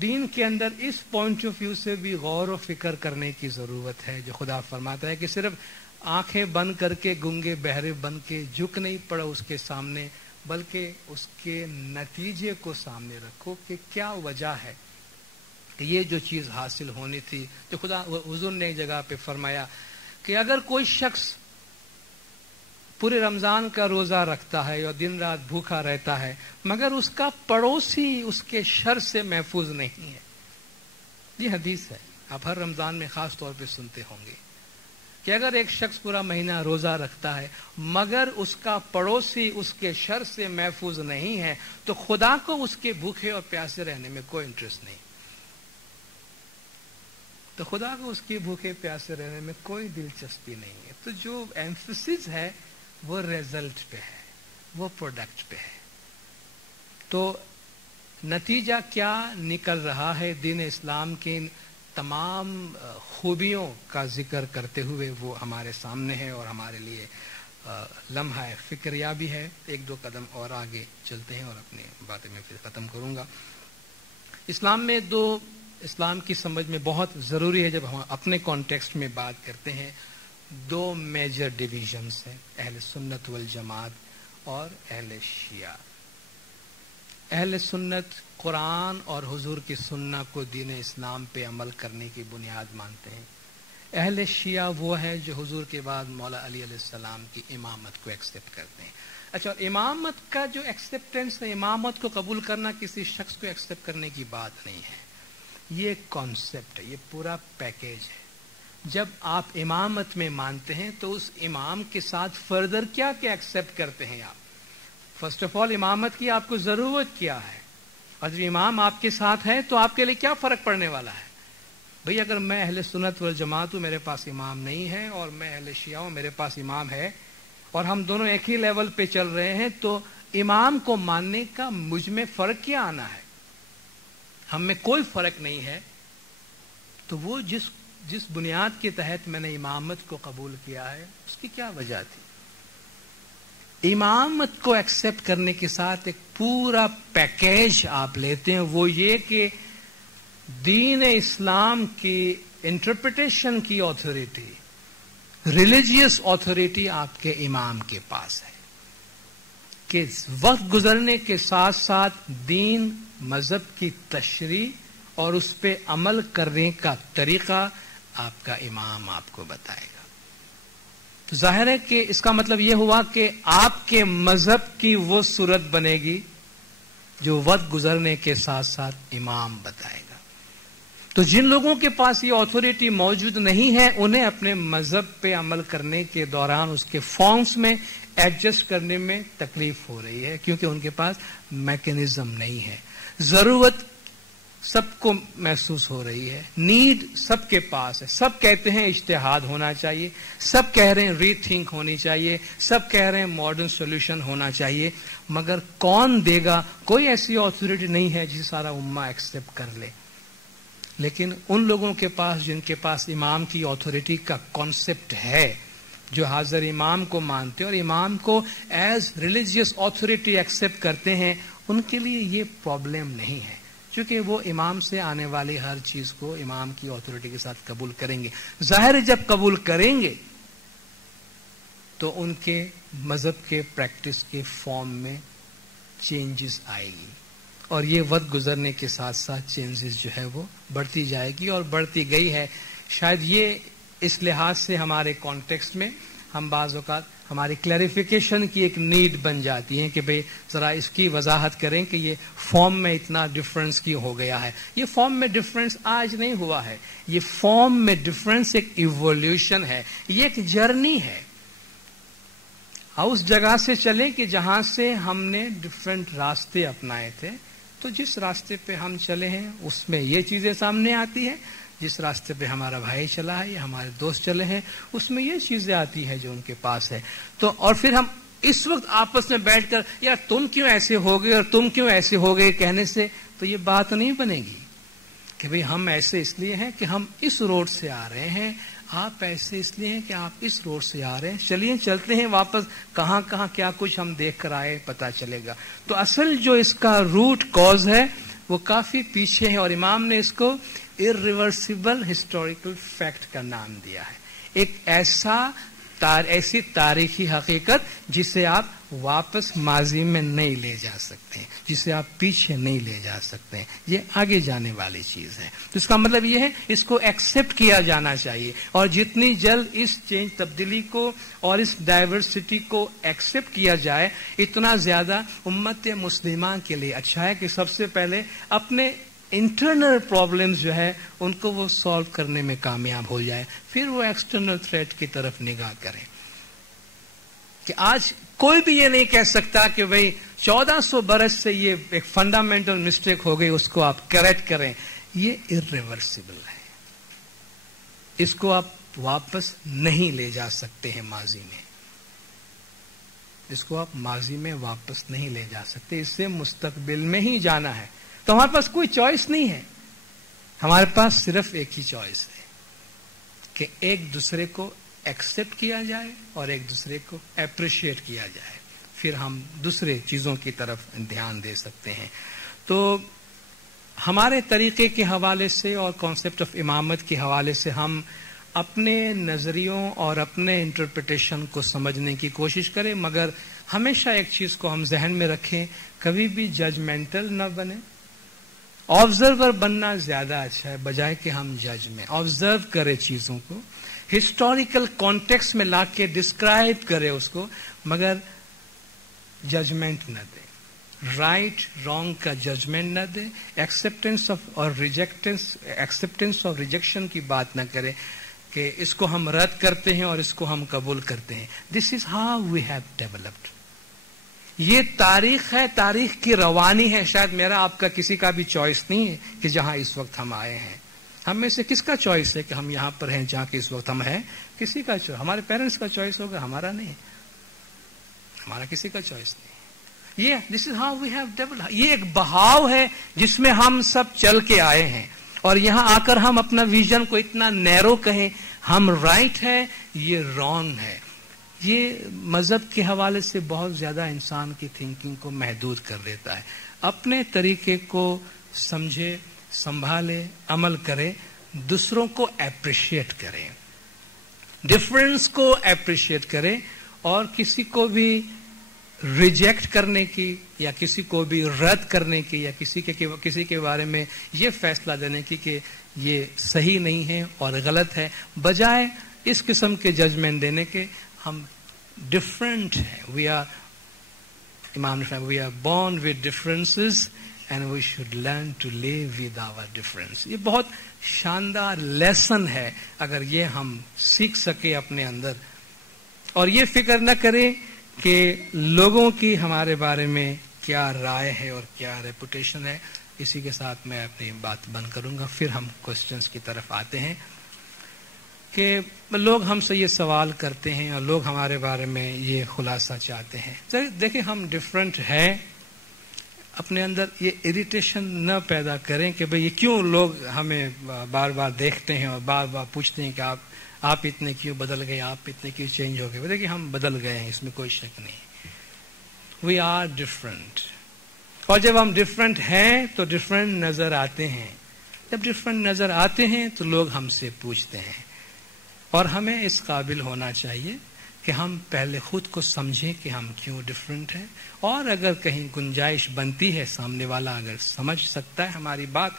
دین کے اندر اس پوائنٹ آف ویو سے بھی غور و فکر کرنے کی ضرورت ہے، جو خدا فرماتا ہے کہ صرف آنکھیں بند کر کے گنگے بہرے بن کے جھک نہیں پڑا اس کے سامنے، بلکہ اس کے نتیجے کو سامنے رکھو کہ کیا وجہ ہے کہ یہ جو چیز حاصل ہونی تھی. جو خدا حضور نے ایک جگہ پہ فرمایا کہ اگر کوئی شخص پورے رمضان کا روزہ رکھتا ہے اور دن رات بھوکا رہتا ہے مگر اس کا پڑوسی اس کے شر سے محفوظ نہیں ہے. یہ حدیث ہے، آپ ہر رمضان میں خاص طور پہ سنتے ہوں گے کہ اگر ایک شخص پورا مہینہ روزہ رکھتا ہے مگر اس کا پڑوسی اس کے شر سے محفوظ نہیں ہے تو خدا کو اس کے بھوکے اور پیاسے رہنے میں کوئی انٹرسٹ نہیں. تو خدا کو اس کے بھوکے پیاسے رہنے میں کوئی دلچسپی نہیں ہے. تو جو ایمفسس ہے وہ ریزلٹ پہ ہے، وہ پروڈکٹ پہ ہے. تو نتیجہ کیا نکل رہا ہے دین اسلام کی تمام خوبیوں کا ذکر کرتے ہوئے وہ ہمارے سامنے ہے اور ہمارے لیے لمحہ فکریہ بھی ہے. ایک دو قدم اور آگے چلتے ہیں اور اپنی باتیں میں پھر ختم کروں گا. اسلام میں اسلام کی سمجھ میں بہت ضروری ہے جب ہم اپنے کانٹیکسٹ میں بات کرتے ہیں, دو میجر ڈویژنز ہیں, اہل سنت والجماعت اور اہل شیعہ. اہل سنت قرآن اور حضور کی سنت کو دین اسلام پہ عمل کرنے کی بنیاد مانتے ہیں. اہل شیعہ وہ ہے جو حضور کے بعد مولا علی علیہ السلام کی امامت کو ایکسپٹ کرتے ہیں. اچھا, اور امامت کا جو ایکسپٹنس ہے, امامت کو قبول کرنا کسی شخص کو ایکسپٹ کرنے کی بات نہیں ہے, یہ کانسیپٹ ہے, یہ پورا پیکیج ہے. جب آپ امامت میں مانتے ہیں تو اس امام کے ساتھ فردر کیا کیا ایکسپٹ کرتے ہیں آپ. فرسٹ آف آل امامت کی آپ کو ضرورت کیا ہے, اور جب امام آپ کے ساتھ ہے تو آپ کے لیے کیا فرق پڑنے والا ہے. بھئی اگر میں اہل سنت والجماعت ہوں, میرے پاس امام نہیں ہے, اور میں اہل شیعہ ہوں, میرے پاس امام ہے, اور ہم دونوں ایک ہی لیول پہ چل رہے ہیں, تو امام کو ماننے کا مجھ میں فرق کیا آنا ہے. ہم میں کوئی فرق نہیں ہے. تو وہ جس بنیاد کے تحت میں نے امامت کو قبول کیا ہے, اس کی کیا وجہ تھی. امامت کو ایکسپٹ کرنے کے ساتھ ایک پورا پیکیج آپ لیتے ہیں, وہ یہ کہ دین اسلام کی انٹرپریٹیشن کی اتھارٹی, ریلیجیس اتھارٹی آپ کے امام کے پاس ہے, کہ وقت گزرنے کے ساتھ ساتھ دین مذہب کی تشریح اور اس پہ عمل کرنے کا طریقہ آپ کا امام آپ کو بتائے گا. تو ظاہر ہے کہ اس کا مطلب یہ ہوا کہ آپ کے مذہب کی وہ صورت بنے گی جو وقت گزرنے کے ساتھ ساتھ امام بتائے گا. تو جن لوگوں کے پاس یہ اتھارٹی موجود نہیں ہے, انہیں اپنے مذہب پہ عمل کرنے کے دوران اس کے فارمز میں ایڈجسٹ کرنے میں تکلیف ہو رہی ہے, کیونکہ ان کے پاس میکینزم نہیں ہے. ضرورت سب کو محسوس ہو رہی ہے, نیڈ سب کے پاس ہے. سب کہتے ہیں اجتہاد ہونا چاہیے, سب کہہ رہے ہیں ری تھنک ہونی چاہیے, سب کہہ رہے ہیں ماڈرن سولوشن ہونا چاہیے, مگر کون دے گا؟ کوئی ایسی اتھارٹی نہیں ہے جسے سارا امہ ایکسپٹ کر لے. لیکن ان لوگوں کے پاس جن کے پاس امام کی اتھارٹی کا کانسیپٹ ہے, جو حاضر امام کو مانتے اور امام کو ایز ریلیجیس اتھارٹی ایکسپٹ کرتے ہیں, ان کے لیے یہ پرابلم نہیں ہے, کیونکہ وہ امام سے آنے والی ہر چیز کو امام کی اتھارٹی کے ساتھ قبول کریں گے. ظاہر ہے جب قبول کریں گے تو ان کے مذہب کے پریکٹس کے فارم میں چینجز آئے گی, اور یہ وقت گزرنے کے ساتھ ساتھ چینجز جو ہے وہ بڑھتی جائے گی اور بڑھتی گئی ہے. شاید یہ اس لحاظ سے ہمارے کانٹیکسٹ میں ہم بعض اوقات ہماری کلیریفیکیشن کی ایک نیڈ بن جاتی ہے کہ بھئی ذرا اس کی وضاحت کریں کہ یہ فارم میں اتنا ڈفرنس کیوں ہو گیا ہے. یہ فارم میں ڈفرنس آج نہیں ہوا ہے, یہ فارم میں ڈفرنس ایک ایوولوشن ہے, یہ ایک جرنی ہے. اس جگہ سے چلیں کہ جہاں سے ہم نے ڈفرنٹ راستے اپنائے تھے, تو جس راستے پہ ہم چلے ہیں اس میں یہ چیزیں سامنے آتی ہیں, جس راستے پہ ہمارا بھائی چلا ہے یا ہمارے دوست چلے ہیں اس میں یہ چیزیں آتی ہیں جو ان کے پاس ہے. تو اور پھر ہم اس وقت آپس میں بیٹھ کر یار تم کیوں ایسے ہو گئے اور تم کیوں ایسے ہو گئے کہنے سے تو یہ بات نہیں بنے گی کہ بھئی ہم ایسے اس لیے ہیں کہ ہم اس روڈ سے آ رہے ہیں, آپ ایسے اس لیے ہیں کہ آپ اس روڈ سے آ رہے ہیں, چلیے چلتے ہیں واپس, کہاں کہاں کیا کچھ ہم دیکھ کر آئے پتا چلے گا. تو اصل جو اس کا روٹ کاز ہے وہ کافی پیچھے ہے, اور امام نے اس کو irreversible historical fact کا نام دیا ہے. ایک ایسی تاریخی حقیقت جسے آپ واپس ماضی میں نہیں لے جا سکتے, جسے آپ پیچھے نہیں لے جا سکتے, یہ آگے جانے والی چیز ہے. تو اس کا مطلب یہ ہے اس کو ایکسپٹ کیا جانا چاہیے, اور جتنی جلد اس چینج تبدیلی کو اور اس ڈائیورسٹی کو ایکسپٹ کیا جائے اتنا زیادہ امت مسلمہ کے لیے اچھا ہے. کہ سب سے پہلے اپنے انٹرنل پرابلمز جو ہے ان کو وہ سالو کرنے میں کامیاب ہو جائے, پھر وہ ایکسٹرنل تھریٹ کی طرف نگاہ کریں. کہ آج کوئی بھی یہ نہیں کہہ سکتا کہ بھئی 1400 برس سے یہ ایک فنڈامنٹل مسٹیک ہو گئی, اس کو آپ کریکٹ کریں. یہ irreversible ہے, اس کو آپ واپس نہیں لے جا سکتے ہیں ماضی میں, اس کو آپ ماضی میں واپس نہیں لے جا سکتے, اس سے مستقبل میں ہی جانا ہے. تو ہمارے پاس کوئی چوائس نہیں ہے. ہمارے پاس صرف ایک ہی چوائس ہے کہ ایک دوسرے کو ایکسپٹ کیا جائے اور ایک دوسرے کو اپریشیٹ کیا جائے، پھر ہم دوسرے چیزوں کی طرف دھیان دے سکتے ہیں. تو ہمارے طریقے کے حوالے سے اور کانسیپٹ آف امامت کے حوالے سے ہم اپنے نظریوں اور اپنے انٹرپریٹیشن کو سمجھنے کی کوشش کریں، مگر ہمیشہ ایک چیز کو ہم ذہن میں رکھیں، کبھی بھی ججمنٹل نہ بنے. آبزرور بننا زیادہ اچھا ہے بجائے کہ ہم جج میں. آبزرو کرے چیزوں کو، ہسٹوریکل کانٹیکسٹ میں لا کے ڈسکرائب کرے اس کو، مگر ججمنٹ نہ دے. رائٹ رانگ کا ججمنٹ نہ دے. ایکسپٹینس آف اور ایکسپٹینس آف ریجیکشن کی بات نہ کرے کہ اس کو ہم رد کرتے ہیں اور اس کو ہم قبول کرتے ہیں. This is how we have developed. یہ تاریخ ہے، تاریخ کی روانی ہے. شاید میرا آپ کا کسی کا بھی چوائس نہیں ہے کہ جہاں اس وقت ہم آئے ہیں. ہم میں سے کس کا چوائس ہے کہ ہم یہاں پر ہیں جہاں کہ اس وقت ہم ہیں؟ کسی کا چوائس. ہمارے پیرنٹس کا چوائس ہوگا، ہمارا نہیں. ہمارا کسی کا چوائس نہیں. یہ this is how we have developed. یہ ایک بہاؤ ہے جس میں ہم سب چل کے آئے ہیں، اور یہاں آ کر ہم اپنا ویژن کو اتنا نیرو کہیں ہم رائٹ ہے، یہ رانگ ہے. یہ مذہب کے حوالے سے بہت زیادہ انسان کی تھنکنگ کو محدود کر دیتا ہے. اپنے طریقے کو سمجھے، سنبھالے، عمل کرے، دوسروں کو اپریشیٹ کرے، ڈفرینس کو اپریشیٹ کرے، اور کسی کو بھی ریجیکٹ کرنے کی یا کسی کو بھی رد کرنے کی یا کسی کے بارے میں یہ فیصلہ دینے کی کہ یہ صحیح نہیں ہے اور غلط ہے، بجائے اس قسم کے ججمنٹ دینے کے ہم ڈفرینٹ ہیں. وی آر امام we are born with differences and we should learn to live with our difference. یہ بہت شاندار لیسن ہے اگر یہ ہم سیکھ سکے اپنے اندر، اور یہ فکر نہ کریں کہ لوگوں کی ہمارے بارے میں کیا رائے ہے اور کیا ریپوٹیشن ہے. اسی کے ساتھ میں اپنی بات بند کروں گا. پھر ہم کوسچنز کی طرف آتے ہیں کہ لوگ ہم سے یہ سوال کرتے ہیں اور لوگ ہمارے بارے میں یہ خلاصہ چاہتے ہیں. دیکھیں ہم ڈفرینٹ ہیں، اپنے اندر یہ اریٹیشن نہ پیدا کریں کہ بھئی یہ کیوں لوگ ہمیں بار بار دیکھتے ہیں اور بار بار پوچھتے ہیں کہ آپ اتنے کیوں بدل گئے، آپ اتنے کیوں چینج ہو گئے. دیکھیں ہم بدل گئے ہیں، اس میں کوئی شک نہیں. وی آر ڈفرینٹ، اور جب ہم ڈفرینٹ ہیں تو ڈفرینٹ نظر آتے ہیں. جب ڈفرینٹ نظر آتے ہیں تو لوگ ہم سے پوچھتے ہیں، اور ہمیں اس قابل ہونا چاہیے کہ ہم پہلے خود کو سمجھیں کہ ہم کیوں ڈفرینٹ ہیں، اور اگر کہیں گنجائش بنتی ہے، سامنے والا اگر سمجھ سکتا ہے ہماری بات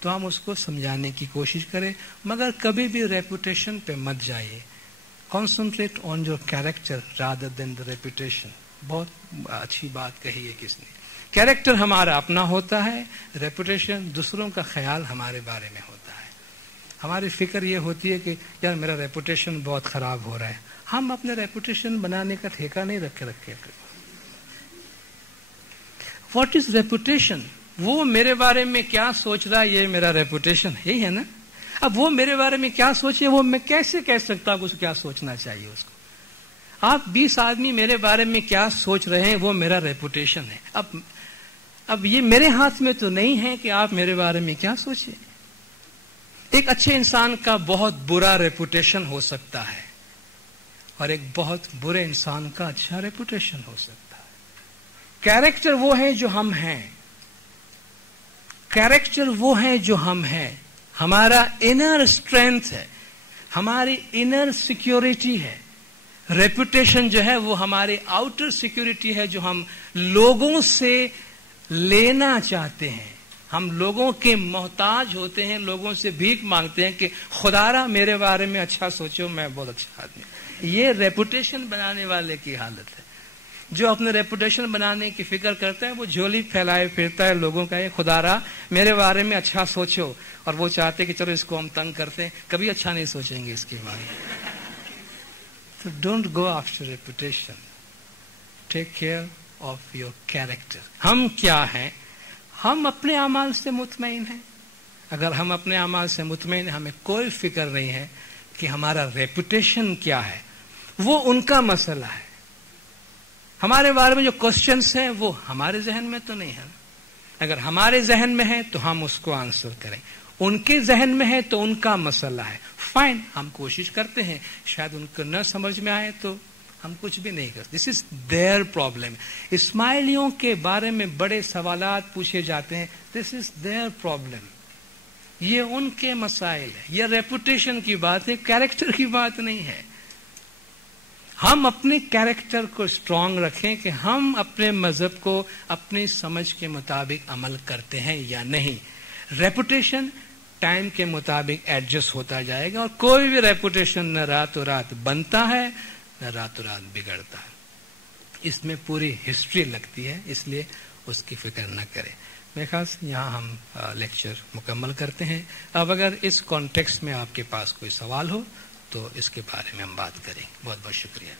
تو ہم اس کو سمجھانے کی کوشش کریں. مگر کبھی بھی ریپوٹیشن پہ مت جائیے. Concentrate on your character rather than the reputation. بہت اچھی بات کہی ہے کس نے. کیریکٹر ہمارا اپنا ہوتا ہے، ریپوٹیشن دوسروں کا خیال ہمارے بارے میں ہوتا ہے. ہماری فکر یہ ہوتی ہے کہ یار میرا ریپوٹیشن بہت خراب ہو رہا ہے. ہم اپنے ریپوٹیشن بنانے کا ٹھیکہ نہیں رکھے. What is reputation? وہ میرے بارے میں کیا سوچ رہا ہے، یہ میرا ریپوٹیشن یہی ہے نا. اب وہ میرے بارے میں کیا سوچے، وہ میں کیسے کہہ سکتا ہوں اس کو کیا سوچنا چاہیے اس کو. آپ 20 آدمی میرے بارے میں کیا سوچ رہے ہیں، وہ میرا ریپوٹیشن ہے. اب یہ میرے ہاتھ میں تو نہیں ہے کہ آپ میرے بارے میں کیا سوچیں. ایک اچھے انسان کا بہت برا ریپوٹیشن ہو سکتا ہے، اور ایک بہت برے انسان کا اچھا ریپوٹیشن ہو سکتا ہے. کیریکٹر وہ ہے جو ہم ہیں. کیریکٹر وہ ہے جو ہم ہیں. ہمارا انر اسٹرینتھ ہے، ہماری انر سیکیورٹی ہے. ریپوٹیشن جو ہے وہ ہماری آؤٹر سیکیورٹی ہے جو ہم لوگوں سے لینا چاہتے ہیں. ہم لوگوں کے محتاج ہوتے ہیں، لوگوں سے بھیک مانگتے ہیں کہ خدارا میرے بارے میں اچھا سوچو، میں بہت اچھا آدمی. یہ ریپوٹیشن بنانے والے کی حالت ہے. جو اپنے ریپوٹیشن بنانے کی فکر کرتا ہے وہ جھولی پھیلائے پھرتا ہے لوگوں کا، خدارا میرے بارے میں اچھا سوچو، اور وہ چاہتے کہ چلو اس کو ہم تنگ کرتے ہیں، کبھی اچھا نہیں سوچیں گے اس کے بارے میں. So don't go after reputation. Take care of your character. ہم کیا ہیں؟ ہم اپنے اعمال سے مطمئن ہیں. اگر ہم اپنے اعمال سے مطمئن ہیں، ہمیں کوئی فکر نہیں ہے کہ ہمارا ریپوٹیشن کیا ہے. وہ ان کا مسئلہ ہے. ہمارے بارے میں جو کوسچنس ہیں وہ ہمارے ذہن میں تو نہیں ہے. اگر ہمارے ذہن میں ہے تو ہم اس کو آنسر کریں. ان کے ذہن میں ہے تو ان کا مسئلہ ہے. فائن, ہم کوشش کرتے ہیں, شاید ان کو نہ سمجھ میں آئے تو ہم کچھ بھی نہیں کرتے. دس از دیئر پرابلم. اسماعیلیوں کے بارے میں بڑے سوالات پوچھے جاتے ہیں. This is there problem. یہ ان کے مسائل ہے. یہ ریپوٹیشن کی بات ہے, کیریکٹر کی بات نہیں ہے. ہم اپنے کیریکٹر کو اسٹرانگ رکھیں کہ ہم اپنے مذہب کو اپنی سمجھ کے مطابق عمل کرتے ہیں یا نہیں. ریپوٹیشن ٹائم کے مطابق ایڈجسٹ ہوتا جائے گا, اور کوئی بھی ریپوٹیشن نہ راتوں رات بنتا ہے نہ راتوں رات بگڑتا ہے. اس میں پوری ہسٹری لگتی ہے, اس لیے اس کی فکر نہ کریں. میرے خیال سے یہاں ہم لیکچر مکمل کرتے ہیں. اب اگر اس کانٹیکسٹ میں آپ کے پاس کوئی سوال ہو تو اس کے بارے میں ہم بات کریں. بہت بہت شکریہ.